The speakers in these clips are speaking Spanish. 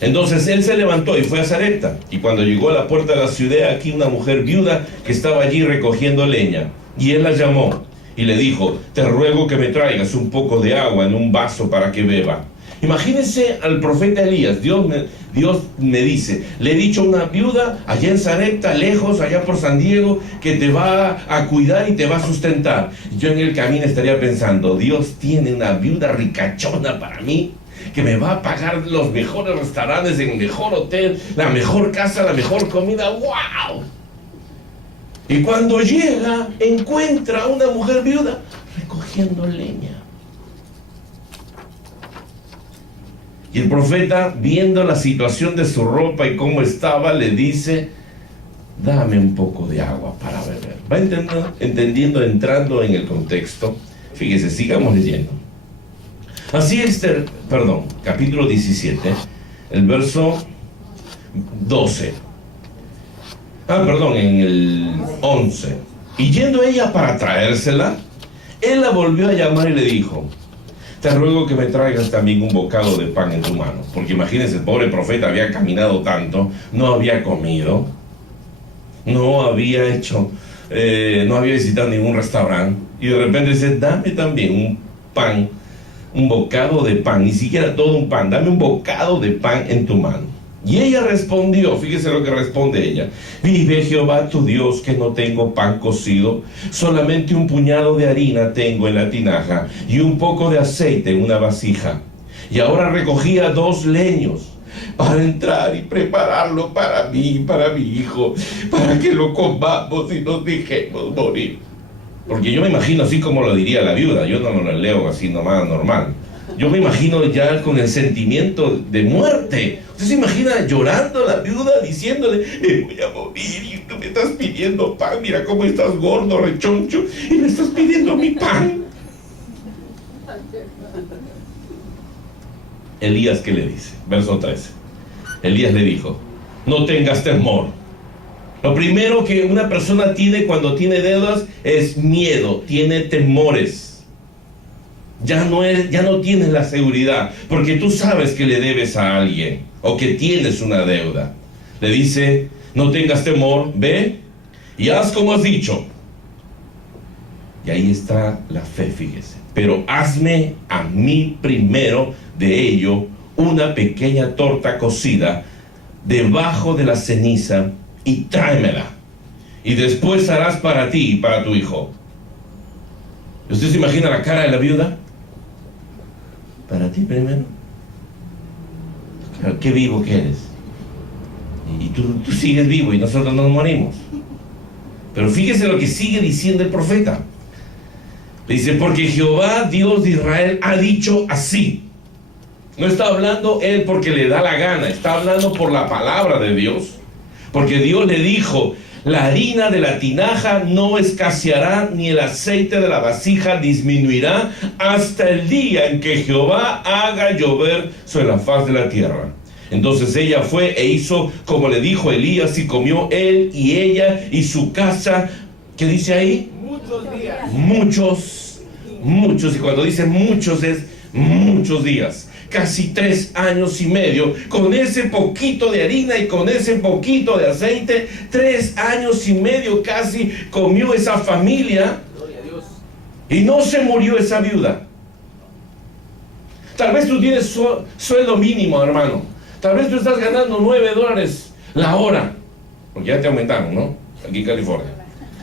Entonces él se levantó y fue a Sarepta. Y cuando llegó a la puerta de la ciudad, aquí una mujer viuda que estaba allí recogiendo leña. Y él la llamó y le dijo: te ruego que me traigas un poco de agua en un vaso para que beba. Imagínense al profeta Elías. Dios me dice: le he dicho a una viuda allá en Sarepta, lejos, allá por San Diego, que te va a cuidar y te va a sustentar. Yo en el camino estaría pensando: Dios tiene una viuda ricachona para mí, que me va a pagar los mejores restaurantes, en el mejor hotel, la mejor casa, la mejor comida. ¡Wow! Y cuando llega, encuentra a una mujer viuda recogiendo leña. Y el profeta, viendo la situación de su ropa y cómo estaba, le dice: dame un poco de agua para beber. Va entrando en el contexto. Fíjese, sigamos leyendo. Así capítulo 17, el verso 12. En el 11. Y yendo ella para traérsela, él la volvió a llamar y le dijo: te ruego que me traigas también un bocado de pan en tu mano. Porque imagínense, el pobre profeta había caminado tanto, no había comido, no había visitado ningún restaurante, y de repente dice: dame también un pan, un bocado de pan, ni siquiera todo un pan, dame un bocado de pan en tu mano. Y ella respondió, fíjese lo que responde ella: vive Jehová tu Dios que no tengo pan cocido, solamente un puñado de harina tengo en la tinaja y un poco de aceite en una vasija. Y ahora recogía 2 leños para entrar y prepararlo para mí y para mi hijo, para que lo comamos y nos dejemos morir. Porque yo me imagino así como lo diría la viuda, yo no lo leo así nomás normal. Yo me imagino ya con el sentimiento de muerte. ¿Usted se imagina llorando la viuda diciéndole: me voy a morir y tú me estás pidiendo pan? Mira cómo estás gordo, rechoncho, y me estás pidiendo mi pan. Elías, ¿qué le dice? Verso 13. Elías le dijo: no tengas temor. Lo primero que una persona tiene cuando tiene deudas es miedo, tiene temores. Ya no tienes la seguridad, porque tú sabes que le debes a alguien o que tienes una deuda. Le dice: no tengas temor, ve y haz como has dicho. Y ahí está la fe, fíjese. Pero hazme a mí primero de ello una pequeña torta cocida debajo de la ceniza y tráemela. Y después harás para ti y para tu hijo. ¿Usted se imagina la cara de la viuda? Para ti primero. Claro, qué vivo que eres. Y tú sigues vivo y nosotros nos morimos. Pero fíjese lo que sigue diciendo el profeta. Le dice: porque Jehová, Dios de Israel, ha dicho así. No está hablando él porque le da la gana, está hablando por la palabra de Dios. Porque Dios le dijo: la harina de la tinaja no escaseará, ni el aceite de la vasija disminuirá, hasta el día en que Jehová haga llover sobre la faz de la tierra. Entonces ella fue e hizo como le dijo Elías, y comió él y ella y su casa. ¿Qué dice ahí? Muchos días. Muchos. Y cuando dice muchos es muchos días. Casi 3 años y medio, con ese poquito de harina y con ese poquito de aceite. 3 años y medio casi comió esa familia. Gloria a Dios. Y no se murió esa viuda. Tal vez tú tienes sueldo mínimo, hermano. Tal vez tú estás ganando $9 la hora, porque ya te aumentaron, ¿no? Aquí en California.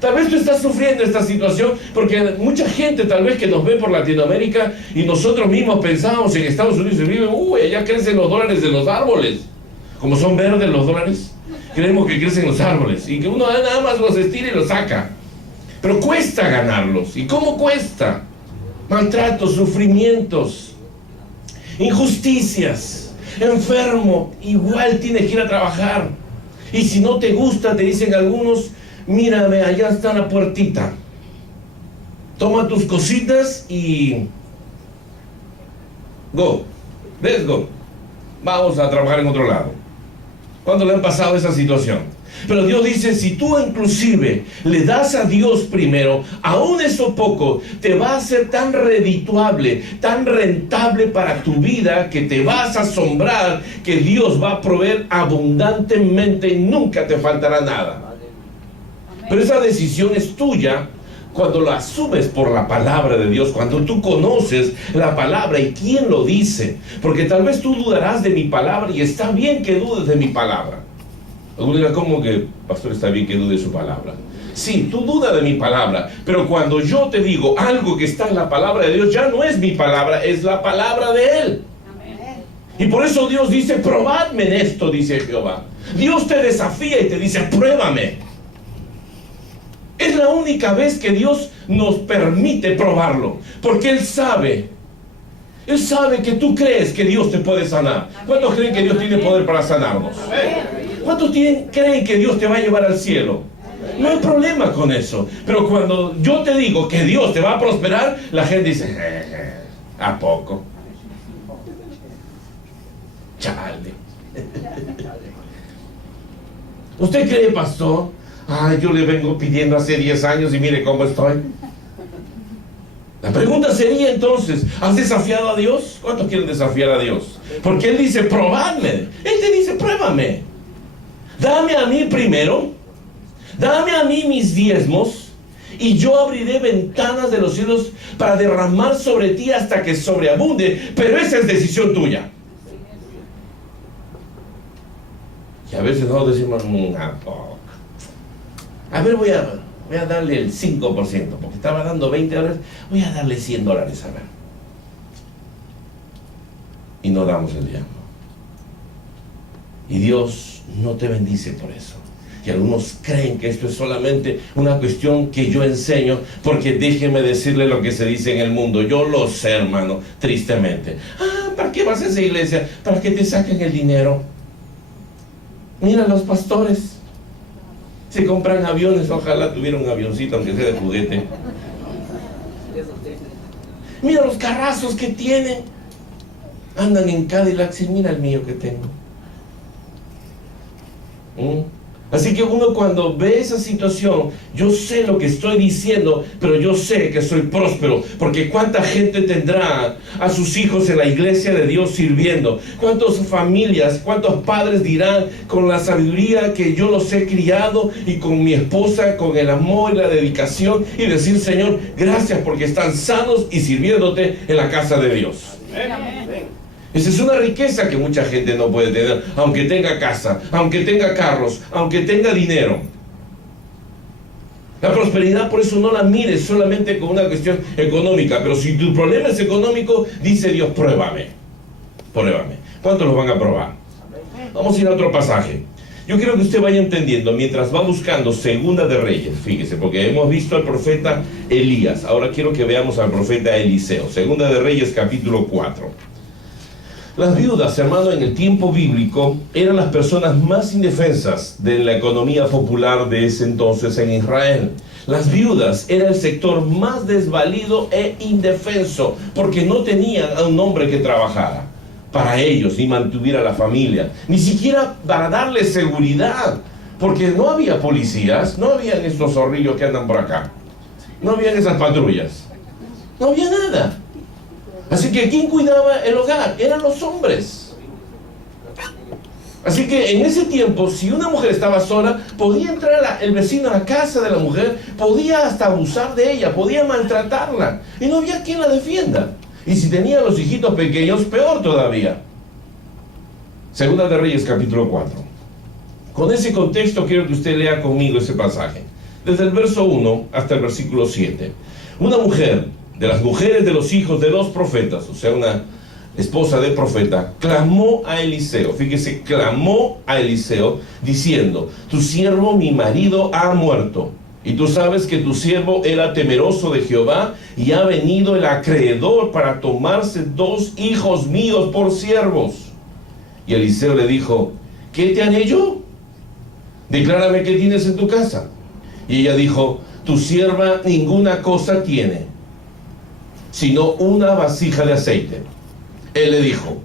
Tal vez tú estás sufriendo esta situación porque mucha gente tal vez que nos ve por Latinoamérica y nosotros mismos pensamos en Estados Unidos y viven, allá crecen los dólares de los árboles. Como son verdes los dólares, creemos que crecen los árboles y que uno nada más los estira y los saca. Pero cuesta ganarlos. ¿Y cómo cuesta? Maltratos, sufrimientos, injusticias, enfermo, igual tienes que ir a trabajar. Y si no te gusta, te dicen algunos: mírame, allá está la puertita. Toma tus cositas y let's go. Vamos a trabajar en otro lado. ¿Cuándo le han pasado esa situación? Pero Dios dice, si tú inclusive le das a Dios primero, aún eso poco te va a ser tan redituable, tan rentable para tu vida, que te vas a asombrar que Dios va a proveer abundantemente y nunca te faltará nada. Pero esa decisión es tuya cuando lo asumes por la palabra de Dios, cuando tú conoces la palabra y quién lo dice. Porque tal vez tú dudarás de mi palabra, y está bien que dudes de mi palabra. Algunos dirán, ¿cómo que, pastor, está bien que dude su palabra? Sí, tú dudas de mi palabra, pero cuando yo te digo algo que está en la palabra de Dios, ya no es mi palabra, es la palabra de Él. Amén. Y por eso Dios dice, probadme en esto, dice Jehová. Dios te desafía y te dice, pruébame. Es la única vez que Dios nos permite probarlo, porque Él sabe que tú crees que Dios te puede sanar. ¿Cuántos creen que Dios tiene poder para sanarnos? ¿Cuántos creen que Dios te va a llevar al cielo? No hay problema con eso. Pero cuando yo te digo que Dios te va a prosperar, la gente dice, ¿a poco? Chale. ¿Usted cree, pastor? Yo le vengo pidiendo hace 10 años y mire cómo estoy. La pregunta sería entonces, ¿has desafiado a Dios? ¿Cuántos quieren desafiar a Dios? Porque Él dice, probadme. Él te dice, pruébame. Dame a mí primero, dame a mí mis diezmos, y yo abriré ventanas de los cielos para derramar sobre ti hasta que sobreabunde. Pero esa es decisión tuya. Y a veces nosotros decimos, a ver, voy a darle el 5%, porque estaba dando $20, voy a darle $100, a ver. Y no damos el diezmo. Y Dios no te bendice por eso. Y algunos creen que esto es solamente una cuestión que yo enseño, porque déjeme decirle lo que se dice en el mundo. Yo lo sé, hermano, tristemente. ¿Para qué vas a esa iglesia? Para que te saquen el dinero. Mira, los pastores se compran aviones, ojalá tuviera un avioncito, aunque sea de juguete. Mira los carrazos que tienen. Andan en Cadillac y mira el mío que tengo. Así que uno, cuando ve esa situación, yo sé lo que estoy diciendo, pero yo sé que soy próspero, porque cuánta gente tendrá a sus hijos en la iglesia de Dios sirviendo, cuántas familias, cuántos padres dirán, con la sabiduría que yo los he criado, y con mi esposa, con el amor y la dedicación, y decir, Señor, gracias porque están sanos y sirviéndote en la casa de Dios. Amén. Esa es una riqueza que mucha gente no puede tener, aunque tenga casa, aunque tenga carros, aunque tenga dinero. La prosperidad, por eso no la mires solamente con una cuestión económica. Pero si tu problema es económico, dice Dios, pruébame. Pruébame. ¿Cuántos los van a probar? Vamos a ir a otro pasaje. Yo quiero que usted vaya entendiendo, mientras va buscando Segunda de Reyes, fíjese, porque hemos visto al profeta Elías. Ahora quiero que veamos al profeta Eliseo. Segunda de Reyes, capítulo 4. Las viudas, hermano, en el tiempo bíblico eran las personas más indefensas de la economía popular de ese entonces en Israel. Las viudas era el sector más desvalido e indefenso, porque no tenían a un hombre que trabajara para ellos, ni mantuviera la familia, ni siquiera para darles seguridad, porque no había policías, no habían estos zorrillos que andan por acá, no habían esas patrullas, no había nada. Así que ¿quién cuidaba el hogar? Eran los hombres. Así que en ese tiempo, si una mujer estaba sola, podía entrar el vecino a la casa de la mujer, podía hasta abusar de ella, podía maltratarla, y no había quien la defienda. Y si tenía los hijitos pequeños, peor todavía. Segunda de Reyes, capítulo 4. Con ese contexto quiero que usted lea conmigo ese pasaje, desde el verso 1 hasta el versículo 7. Una mujer de las mujeres de los hijos de los profetas, o sea, una esposa de profeta, clamó a Eliseo, fíjese, clamó a Eliseo, diciendo, tu siervo mi marido ha muerto, y tú sabes que tu siervo era temeroso de Jehová, y ha venido el acreedor para tomarse 2 hijos míos por siervos. Y Eliseo le dijo, ¿qué te haré yo? Declárame qué tienes en tu casa. Y ella dijo, tu sierva ninguna cosa tiene, sino una vasija de aceite. Él le dijo,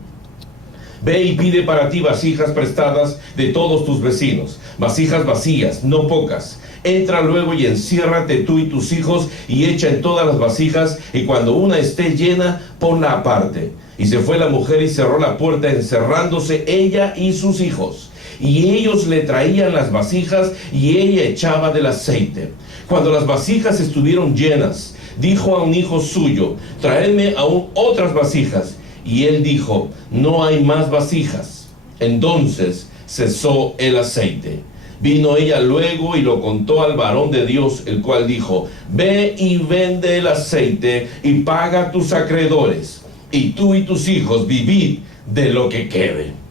Ve y pide para ti vasijas prestadas de todos tus vecinos, vasijas vacías, no pocas. Entra luego y enciérrate tú y tus hijos y echa en todas las vasijas, y cuando una esté llena, ponla aparte. Y se fue la mujer y cerró la puerta, encerrándose ella y sus hijos. Y ellos le traían las vasijas y ella echaba del aceite. Cuando las vasijas estuvieron llenas, dijo a un hijo suyo: traedme aún otras vasijas. Y él dijo: no hay más vasijas. Entonces cesó el aceite. Vino ella luego y lo contó al varón de Dios, el cual dijo: ve y vende el aceite y paga a tus acreedores, y tú y tus hijos vivid de lo que quede.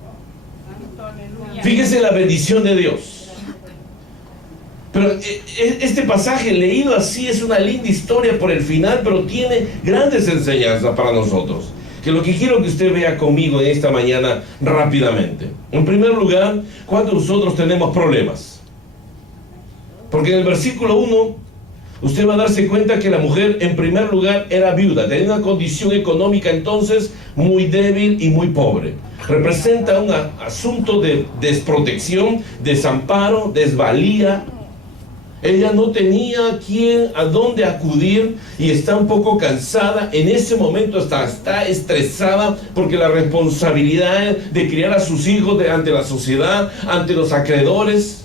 Fíjese la bendición de Dios. Pero este pasaje leído así es una linda historia por el final, pero tiene grandes enseñanzas para nosotros, que lo que quiero que usted vea conmigo en esta mañana rápidamente. En primer lugar, cuando nosotros tenemos problemas, porque en el versículo 1 usted va a darse cuenta que la mujer en primer lugar era viuda, tenía una condición económica entonces muy débil y muy pobre. Representa un asunto de desprotección, desamparo, desvalía. Ella no tenía a dónde acudir y está un poco cansada. En ese momento está estresada porque la responsabilidad de criar a sus hijos ante la sociedad, ante los acreedores.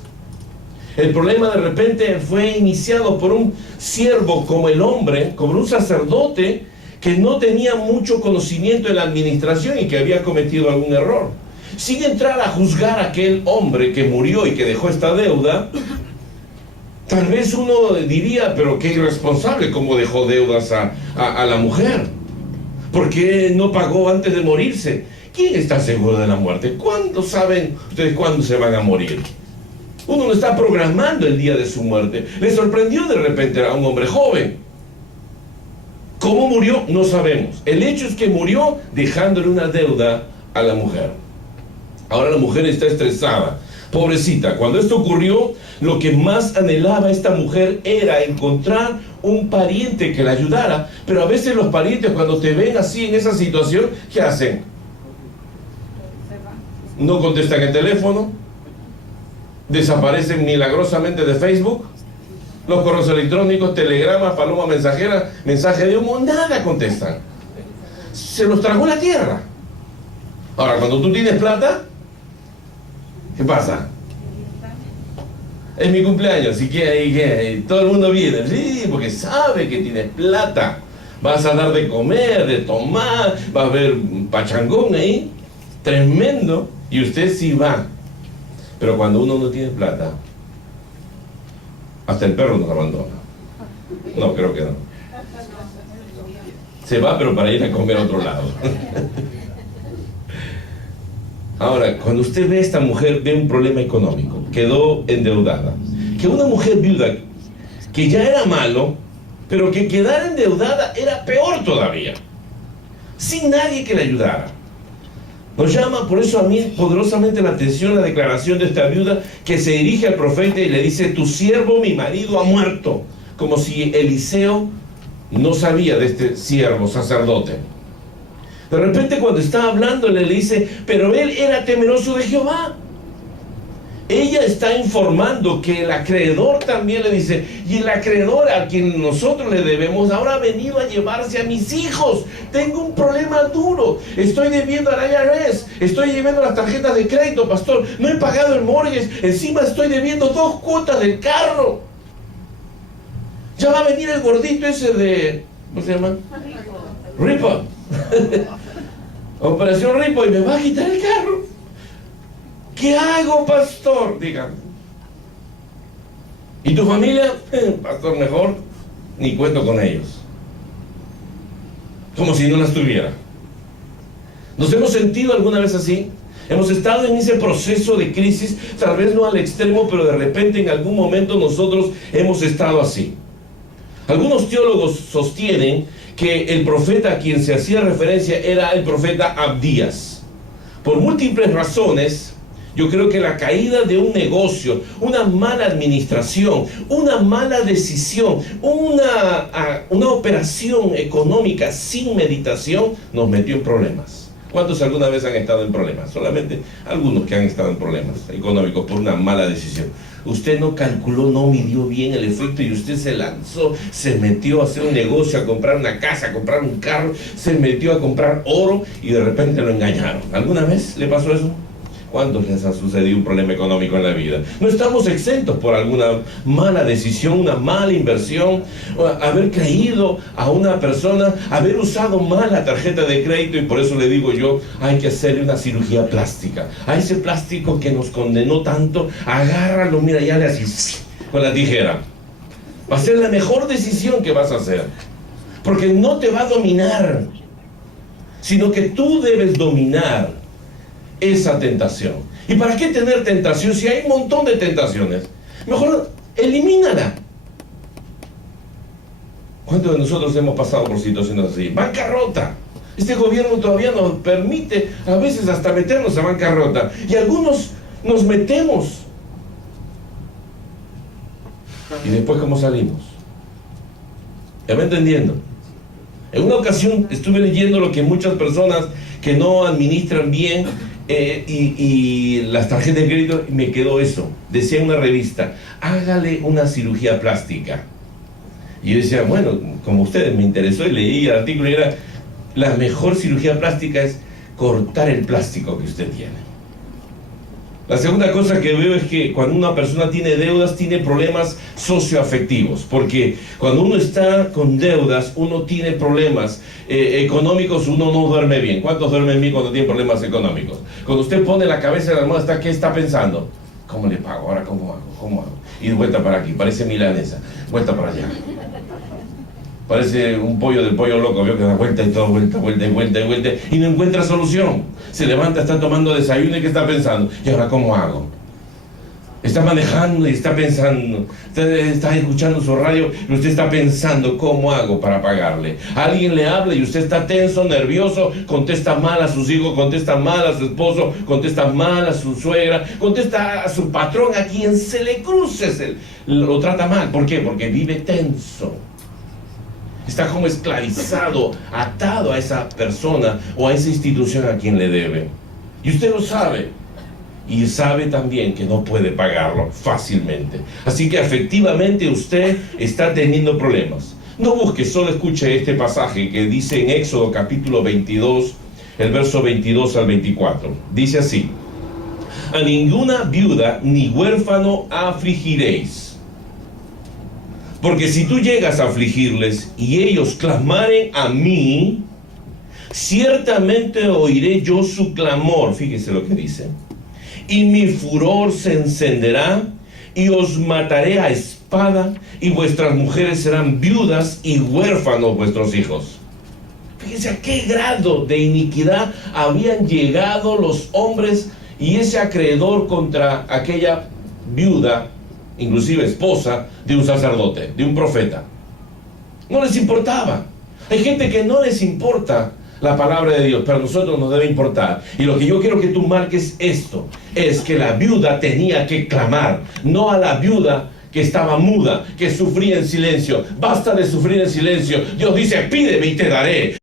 El problema de repente fue iniciado por un siervo como el hombre, como un sacerdote que no tenía mucho conocimiento de la administración y que había cometido algún error. Sin entrar a juzgar a aquel hombre que murió y que dejó esta deuda, tal vez uno diría: pero qué irresponsable, cómo dejó deudas a la mujer. ¿Por qué no pagó antes de morirse? ¿Quién está seguro de la muerte? ¿Cuándo saben ustedes cuándo se van a morir? Uno no está programando el día de su muerte. Le sorprendió de repente a un hombre joven. ¿Cómo murió? No sabemos. El hecho es que murió dejándole una deuda a la mujer. Ahora la mujer está estresada. Pobrecita, cuando esto ocurrió, lo que más anhelaba esta mujer era encontrar un pariente que la ayudara. Pero a veces los parientes, cuando te ven así en esa situación, ¿qué hacen? No contestan el teléfono, desaparecen milagrosamente de Facebook, los correos electrónicos, telegramas, paloma mensajera, mensaje de humo, nada contestan. Se los tragó la tierra. Ahora, cuando tú tienes plata, ¿qué pasa? Es mi cumpleaños, así que todo el mundo viene, sí, porque sabe que tienes plata. Vas a dar de comer, de tomar, va a haber un pachangón ahí, tremendo, y usted sí va. Pero cuando uno no tiene plata, hasta el perro nos abandona. No, creo que no. Se va, pero para ir a comer a otro lado. Ahora, cuando usted ve a esta mujer, ve un problema económico. Quedó endeudada. Que una mujer viuda, que ya era malo, pero que quedara endeudada era peor todavía. Sin nadie que le ayudara. Nos llama por eso a mí poderosamente la atención la declaración de esta viuda, que se dirige al profeta y le dice: tu siervo, mi marido, ha muerto. Como si Eliseo no sabía de este siervo sacerdote. De repente, cuando está hablando, le dice: pero él era temeroso de Jehová. Ella está informando que el acreedor también le dice: y el acreedor a quien nosotros le debemos ahora ha venido a llevarse a mis hijos. Tengo un problema duro. Estoy debiendo al IRS. Estoy debiendo las tarjetas de crédito, pastor. No he pagado el mortgage. Encima estoy debiendo 2 cuotas del carro. Ya va a venir el gordito ese de... ¿cómo se llama? Ripa. Operación Ripa, y me va a quitar el carro. ¿Qué hago, pastor? Dígame. ¿Y tu familia? Pastor, mejor ni cuento con ellos. Como si no las tuviera. ¿Nos hemos sentido alguna vez así? Hemos estado en ese proceso de crisis, tal vez no al extremo, pero de repente en algún momento nosotros hemos estado así. Algunos teólogos sostienen que el profeta a quien se hacía referencia era el profeta Abdías. Por múltiples razones, yo creo que la caída de un negocio, una mala administración, una mala decisión, una operación económica sin meditación nos metió en problemas. ¿Cuántos alguna vez han estado en problemas? Solamente algunos que han estado en problemas económicos por una mala decisión. Usted no calculó, no midió bien el efecto y usted se lanzó, se metió a hacer un negocio, a comprar una casa, a comprar un carro, se metió a comprar oro y de repente lo engañaron. ¿Alguna vez le pasó eso? ¿Cuántos les ha sucedido un problema económico en la vida? No estamos exentos por alguna mala decisión, una mala inversión, haber creído a una persona, haber usado mal la tarjeta de crédito, y por eso le digo yo, hay que hacerle una cirugía plástica. A ese plástico que nos condenó tanto, agárralo, mira, ya le haces con la tijera. Va a ser la mejor decisión que vas a hacer, porque no te va a dominar, sino que tú debes dominar esa tentación. ¿Y para qué tener tentación si hay un montón de tentaciones? Mejor elimínala. ¿Cuántos de nosotros hemos pasado por situaciones así? Bancarrota. Este gobierno todavía nos permite a veces hasta meternos a bancarrota, y algunos nos metemos. ¿Y después cómo salimos? ¿Ya me entendiendo? En una ocasión estuve leyendo lo que muchas personas que no administran bien y las tarjetas de crédito, y me quedó eso. Decía en una revista, hágale una cirugía plástica. Y yo decía, bueno, como ustedes, me interesó y leí el artículo, y era, la mejor cirugía plástica es cortar el plástico que usted tiene. La segunda cosa que veo es que cuando una persona tiene deudas, tiene problemas socioafectivos, porque cuando uno está con deudas, uno tiene problemas económicos, uno no duerme bien. ¿Cuántos duermen bien cuando tienen problemas económicos? Cuando usted pone la cabeza en la almohada, ¿qué está pensando? ¿Cómo le pago? ¿Ahora cómo hago? ¿Cómo hago? Y vuelta para aquí, parece milanesa, vuelta para allá. Parece un pollo del pollo loco, veo que da vuelta y todo, vuelta, vuelta y vuelta y vuelta, y no encuentra solución. Se levanta, está tomando desayuno y ¿qué está pensando? ¿Y ahora cómo hago? Está manejando y está pensando, usted está escuchando su radio y usted está pensando, ¿cómo hago para pagarle? Alguien le habla y usted está tenso, nervioso, contesta mal a sus hijos, contesta mal a su esposo, contesta mal a su suegra, contesta a su patrón, a quien se le cruce, lo trata mal. ¿Por qué? Porque vive tenso. Está como esclavizado, atado a esa persona o a esa institución a quien le debe. Y usted lo sabe. Y sabe también que no puede pagarlo fácilmente. Así que efectivamente usted está teniendo problemas. No busque, solo escuche este pasaje que dice en Éxodo capítulo 22, el verso 22 al 24. Dice así: a ninguna viuda ni huérfano afligiréis. Porque si tú llegas a afligirles y ellos clamaren a mí, ciertamente oiré yo su clamor. Fíjese lo que dice. Y mi furor se encenderá y os mataré a espada, y vuestras mujeres serán viudas y huérfanos vuestros hijos. Fíjense a qué grado de iniquidad habían llegado los hombres y ese acreedor contra aquella viuda, inclusive esposa de un sacerdote, de un profeta. No les importaba. Hay gente que no les importa la palabra de Dios, pero a nosotros nos debe importar. Y lo que yo quiero que tú marques esto, es que la viuda tenía que clamar, no a la viuda que estaba muda, que sufría en silencio. Basta de sufrir en silencio. Dios dice, pídeme y te daré.